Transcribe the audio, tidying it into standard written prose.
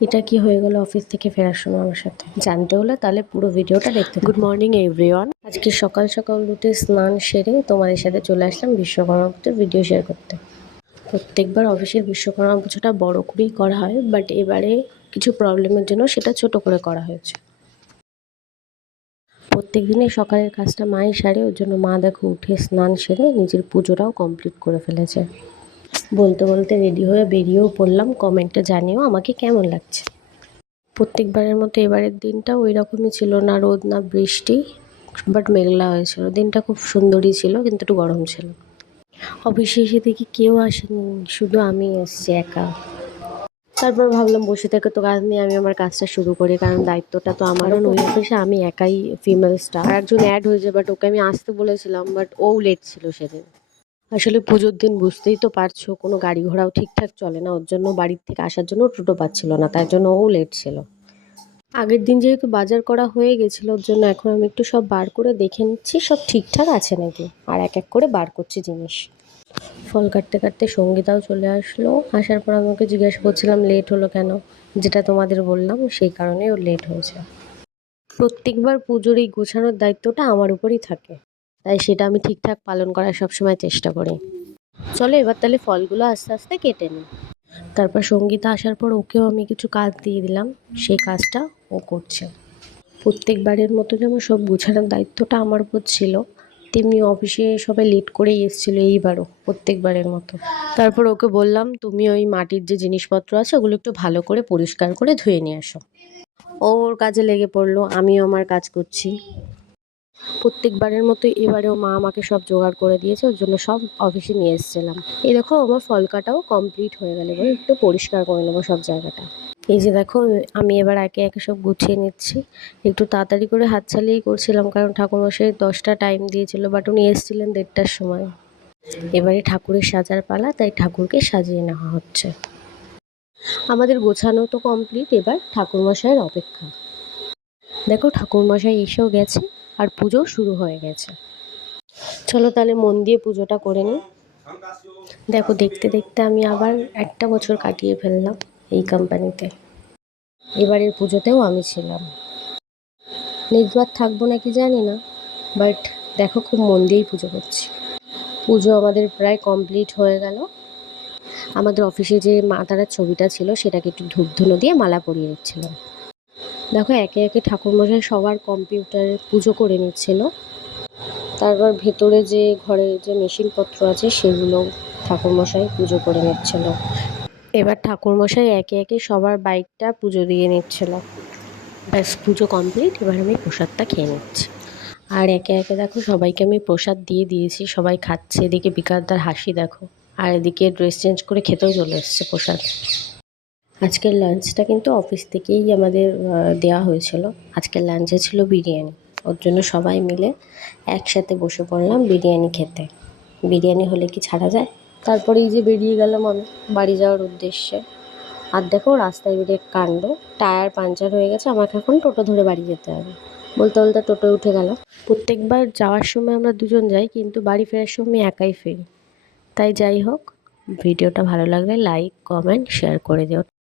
এটা কি হয়ে গেল অফিস থেকে ফেরার সময় আমার সাথে? জানতে হলে তাহলে পুরো ভিডিওটা দেখতে। Good morning everyone. আজকে সকাল সকাল উঠে স্নান সেরে তোমাদের সাথে চলে আসলাম বিশ্বকর্মা পুজোর ভিডিও শেয়ার করতে। প্রত্যেকবার অফিসের বিশ্বকর্মা পুজোটা বড় করেই করা হয়, বাট এবারে কিছু প্রবলেমের জন্য সেটা ছোট করে করা হয়েছে। প্রত্যেক দিনের সকালের কাজটা মাই সারে, ওর জন্য মা দেখো উঠে স্নান সেরে নিজের পুজোটাও কমপ্লিট করে ফেলেছে। বলতে বলতে রেডি হয়ে বেরিয়েও পড়লাম। কমেন্টে জানিও আমাকে কেমন লাগছে। প্রত্যেকবারের মতো এবারের দিনটা ওই রকমই ছিল, না রোদ না বৃষ্টি, বাট মেঘলা হয়েছিল। দিনটা খুব সুন্দরই ছিল, কিন্তু একটু গরম ছিল। অফিসে এসে দেখি কেউ আসেনি, শুধু আমি এসছি একা। তারপর ভাবলাম বসে থেকে তো কাজ নিয়ে আমি আমার কাজটা শুরু করি, কারণ দায়িত্বটা তো আমার। ওই অফিসে আমি একাই ফিমেল স্টাফ, একজন অ্যাড হয়েছে, বাট ওকে আমি আসতে বলেছিলাম, বাট ও লেট ছিল সেদিন। আসলে পুজোর দিন বুঝতেই তো পারছো, কোনো গাড়ি ঘোড়াও ঠিকঠাক চলে না, ওর জন্য বাড়ির থেকে আসার জন্য টোটো পাচ্ছিল না, তার জন্য ও লেট ছিল। আগের দিন যেহেতু বাজার করা হয়ে গেছিলো, ওর জন্য এখন আমি একটু সব বার করে দেখে নিচ্ছি সব ঠিকঠাক আছে নাকি, আর এক এক করে বার করছি জিনিস। ফল কাটতে কাটতে সঙ্গীতাও চলে আসলো। আসার পর আমাকে জিজ্ঞাসা করছিলাম লেট হলো কেন, যেটা তোমাদের বললাম সেই কারণে ওর লেট হয়েছে। প্রত্যেকবার পুজোর এই গোছানোর দায়িত্বটা আমার উপরই থাকে, তাই সেটা আমি ঠিকঠাক পালন করার সবসময় চেষ্টা করি। চলো এবার তাহলে ফলগুলো আস্তে আস্তে কেটে নিই। তারপর সঙ্গীতা আসার পর ওকেও আমি কিছু কাজ দিয়ে দিলাম, সেই কাজটা ও করছে। প্রত্যেকবারের মতো যেমন সব গোছানোর দায়িত্বটা আমার উপর ছিল, তেমনি অফিসে সবাই লেট করেই এসেছিলো এইবারও প্রত্যেকবারের মতো। তারপর ওকে বললাম তুমি ওই মাটির যে জিনিসপত্র আছে ওগুলো একটু ভালো করে পরিষ্কার করে ধুয়ে নিয়ে আসো। ও ওর কাজে লেগে পড়লো, আমিও আমার কাজ করছি। প্রত্যেকবারের মতো এবারেও মা আমাকে সব জোগাড় করে দিয়েছে, ওর জন্য সব অফিসে নিয়ে এসেছিলাম। এই দেখো আমার ফল কাটাও কমপ্লিট হয়ে গেল, এবার একটু পরিষ্কার করে নেবো সব জায়গাটা। এই যে দেখো আমি এবার একে একে সব গুছিয়ে নিচ্ছি। একটু তাড়াতাড়ি করে হাত চালিয়েই করছিলাম, কারণ ঠাকুরমশাই 10টা টাইম দিয়েছিল, বাট উনি এসেছিলেন 1:30টার সময়। এবারে ঠাকুরের সাজার পালা, তাই ঠাকুরকে সাজিয়ে নেওয়া হচ্ছে। আমাদের গোছানো তো কমপ্লিট, এবার ঠাকুরমশাইয়ের অপেক্ষা। দেখো ঠাকুরমশাই এসেও গেছে আর পুজো শুরু হয়ে গেছে। চলো তাহলে মন দিয়ে পুজোটা করে নিই। দেখো দেখতে দেখতে আমি আবার একটা বছর কাটিয়ে ফেললাম এই কোম্পানিতে। এবারের পুজোতেও আমি ছিলাম। নেক্সটবার থাকবো নাকি জানি না, বাট দেখো খুব মন দিয়েই পুজো করছি। পুজো আমাদের প্রায় কমপ্লিট হয়ে গেল। আমাদের অফিসে যে মা তারার ছবিটা ছিল সেটাকে একটু ধূপ ধুনো দিয়ে মালা পরিয়ে দিচ্ছিলাম। দেখো একে একে ঠাকুরমশাই সবার কম্পিউটারে পুজো করে নিচ্ছিল। তারপর ভেতরে যে ঘরে যে মেশিনপত্র আছে সেগুলো ঠাকুরমশাই পুজো করে নিচ্ছিল। এবার ঠাকুরমশাই একে একে সবার বাইকটা পুজো দিয়ে নিচ্ছিল। ব্যাস পুজো কমপ্লিট, এবার আমি প্রসাদটা খেয়ে নিচ্ছি। আর একে একে দেখো সবাইকে আমি প্রসাদ দিয়ে দিয়েছি, সবাই খাচ্ছে। এদিকে বিকাশদার হাসি দেখো, আর এদিকে ড্রেস চেঞ্জ করে খেতেও চলে এসছে প্রসাদ। আজকের লাঞ্চটা কিন্তু অফিস থেকেই আমাদের দেওয়া হয়েছিল। আজকের লাঞ্চে ছিল বিরিয়ানি, ওর জন্য সবাই মিলে একসাথে বসে পড়লাম বিরিয়ানি খেতে। বিরিয়ানি হলে কি ছাড়া যায়। তারপরে এই যে বেরিয়ে গেলাম আমি বাড়ি যাওয়ার উদ্দেশ্যে। আর দেখো রাস্তায় বেরিয়ে কাণ্ড, টায়ার পাঞ্চার হয়ে গেছে, আমাকে এখন টোটো ধরে বাড়ি যেতে হবে। বলতে বলতে টোটোয় উঠে গেল। প্রত্যেকবার যাওয়ার সময় আমরা দুজন যাই, কিন্তু বাড়ি ফেরার সময় আমি একাই ফিরি। তাই যাই হোক, ভিডিওটা ভালো লাগলে লাইক কমেন্ট শেয়ার করে দিও।